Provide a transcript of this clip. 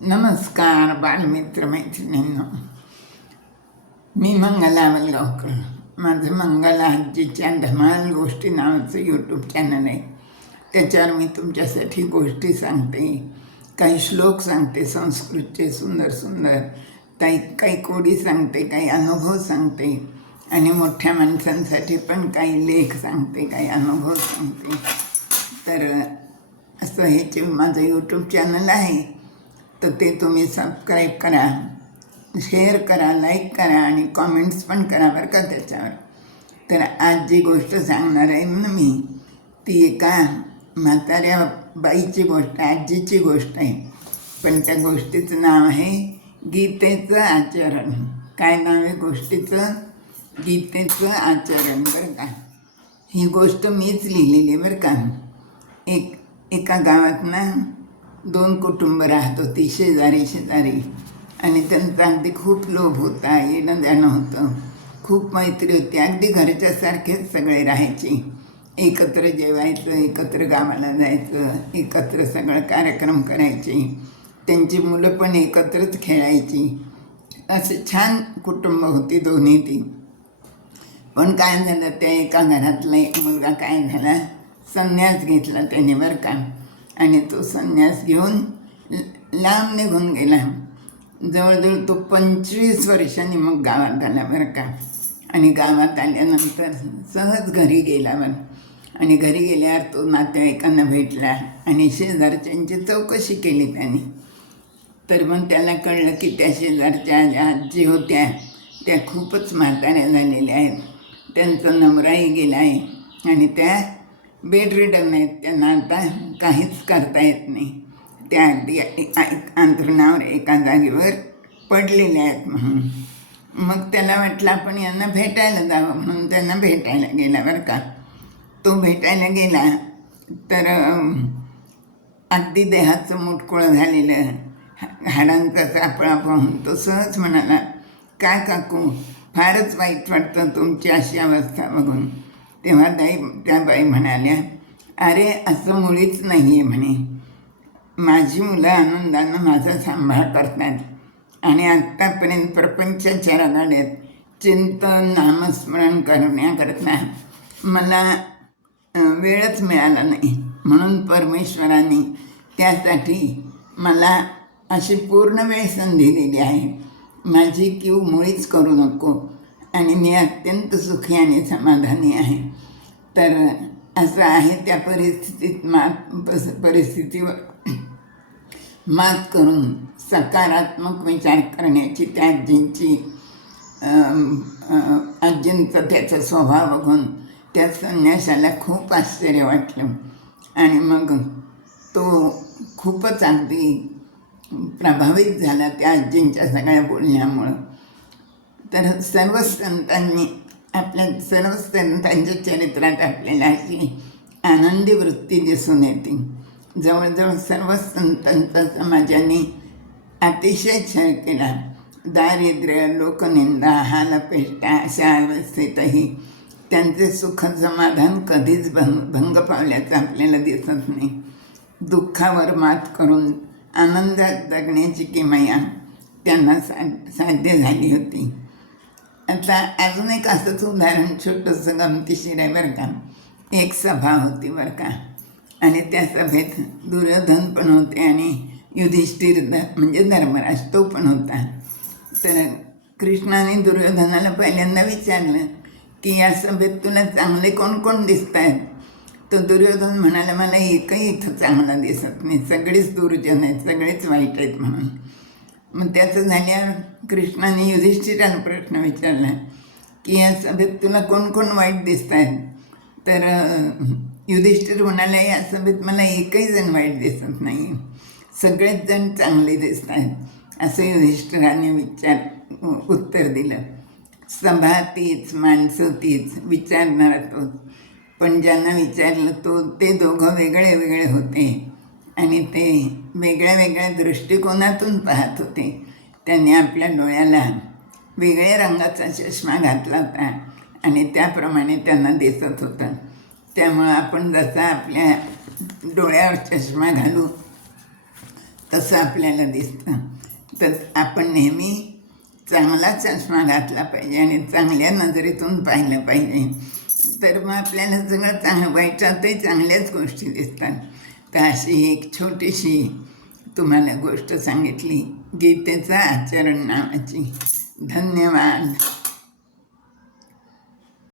नमस्कार बालमित्र मैत्रिणींनो. मी मंगला वलगावकर. माझं मंगला आजीच्या धमाल गोष्टी नावाचं यूट्यूब चॅनल आहे. त्याच्यावर मी तुमच्यासाठी गोष्टी सांगते, काही श्लोक सांगते संस्कृतचे सुंदर सुंदर, काही कोडी सांगते, काही अनुभव सांगते आणि मोठ्या माणसांसाठी पण काही लेख सांगते, काही अनुभव सांगते. तर असं हे माझं यूट्यूब चॅनल आहे. तर ते तुम्ही सबस्क्राईब करा, शेअर करा, लाईक करा आणि कॉमेंट्स पण करा बरं का त्याच्यावर. तर आज जी गोष्ट सांगणार आहे ना मी, ती एका म्हाताऱ्या बाईची गोष्ट, आजीची गोष्ट आहे. पण त्या गोष्टीचं नाव आहे गीतेचं आचरण. काय नाव आहे गोष्टीचं? गीतेचं आचरण बरं का. ही गोष्ट मीच लिहिलेली आहे बरं का. एका गावात ना 2 कुटुंब राहत होती, शेजारी आणि त्यांचा अगदी खूप लोभ होता, येणं जाणं होतं, खूप मैत्री होती, अगदी घरच्यासारखेच सगळे राहायचे. एकत्र जेवायचं, एकत्र गावाला जायचं, एकत्र सगळं कार्यक्रम करायचे. त्यांची मुलं पण एकत्रच खेळायची. असे छान कुटुंब होती दोन्ही ती. पण काय झालं, त्या एका घरातला एक मुलगा काय झाला, संन्यास घेतला त्याने बरं का. आणि तो संन्यास घेऊन लांब निघून गेला. जवळजवळ तो 25 वर्षांनी मग गावात आला बरं का. आणि गावात आल्यानंतर सहज घरी गेला बरं. आणि घरी गेल्यावर तो नातेवाईकांना भेटला आणि शेजारच्यांची चौकशी केली त्याने. तर मग त्याला कळलं की त्या शेजारच्या ज्या आजी होत्या त्या खूपच म्हाताऱ्या झालेल्या आहेत, त्यांचा नवराही गेला आहे आणि त्या बेड रिडन आहेत, त्यांना आता काहीच करता येत नाही. त्या अगदी अंथरुणावर एका जागेवर पडलेल्या आहेत म्हणून. मग त्याला वाटलं आपण यांना भेटायला जावं, म्हणून त्यांना भेटायला गेला बरं का. तो भेटायला गेला तर अगदी देहाचं मुटकुळं झालेलं, हाडांचा सापळा पाहून तो सहज म्हणाला, काय काकू, फारच वाईट वाटतं तुमची अशी अवस्था बघून. तेव्हा त्या बाई म्हणाल्या, अरे असं मुळीच नाही आहे म्हणे. माझी मुलं आनंदानं माझा सांभाळ करतात आणि आत्तापर्यंत प्रपंचाच्या रगाड्यात चिंतन नामस्मरण करण्याकरता मला वेळच मिळाला नाही. म्हणून परमेश्वराने त्यासाठी मला अशी पूर्ण वेळ संधी दिली आहे. माझी कीव मुळीच करू नको आणि मी अत्यंत सुखी आणि समाधानी आहे. तर असं आहे, त्या परिस्थितीवर मात करून सकारात्मक विचार करण्याची त्या आजींचा त्याचा स्वभाव बघून त्या संन्याशाला खूप आश्चर्य वाटलं. आणि मग तो खूपच अगदी प्रभावित झाला त्या आजींच्या सगळ्या बोलण्यामुळं. तर सर्व संतांच्या चरित्रात आपल्याला अशी आनंदी वृत्ती दिसून येते. जवळजवळ सर्व संतांचा समाजाने अतिशय छळ केला. दारिद्र्य, लोकनिंदा, हालअपेष्टा अशा अवस्थेतही त्यांचे सुख समाधान कधीच भंग पावल्याचं आपल्याला दिसत नाही. दुःखावर मात करून आनंदात जगण्याची किमया त्यांना साध्य झाली होती. आता अजून एक असंच उदाहरण छोटंसं गमतीशीर आहे बरं का. एक सभा होती बरं का, आणि त्या सभेत दुर्योधन पण होते आणि युधिष्ठिर म्हणजे धर्मराज तो पण होता. तर कृष्णाने दुर्योधनाला पहिल्यांदा विचारलं की या सभेत तुला चांगले कोण कोण दिसत आहेत? तर दुर्योधन म्हणाला, मला एकही इथं चांगला दिसत नाही, सगळेच दुर्जन आहेत, सगळेच वाईट आहेत म्हणून. मग त्याचं झाल्यावर कृष्णाने युधिष्ठिराला प्रश्न विचारला की या सभेत तुला कोण कोण वाईट दिसत आहेत? तर युधिष्ठिर म्हणाले, या सभेत मला एकही जण वाईट दिसत नाही, सगळेच जण चांगले दिसत आहेत, असं युधिष्ठिराने उत्तर दिलं. सभा तीच, माणसं तीच, विचारणारा तोच, पण ज्यांना विचारलं ते दोघं वेगळे वेगळे होते आणि ते वेगळ्या वेगळ्या दृष्टिकोनातून पाहत होते. त्यांनी आपल्या डोळ्याला वेगळ्या रंगाचा चष्मा घातला होता आणि त्याप्रमाणे त्यांना दिसत होतं. त्यामुळं आपण जसा आपल्या डोळ्यावर चष्मा घालू तसं आपल्याला दिसतं. तर आपण नेहमी चांगला चष्मा घातला पाहिजे आणि चांगल्या नजरेतून पाहिलं पाहिजे. तर मग आपल्याला सगळं वाईटातही चांगल्याच गोष्टी दिसतात. तर अशी एक छोटीशी तुम्हाला गोष्ट सांगितली गीतेचं आचरण नावाची. धन्यवाद.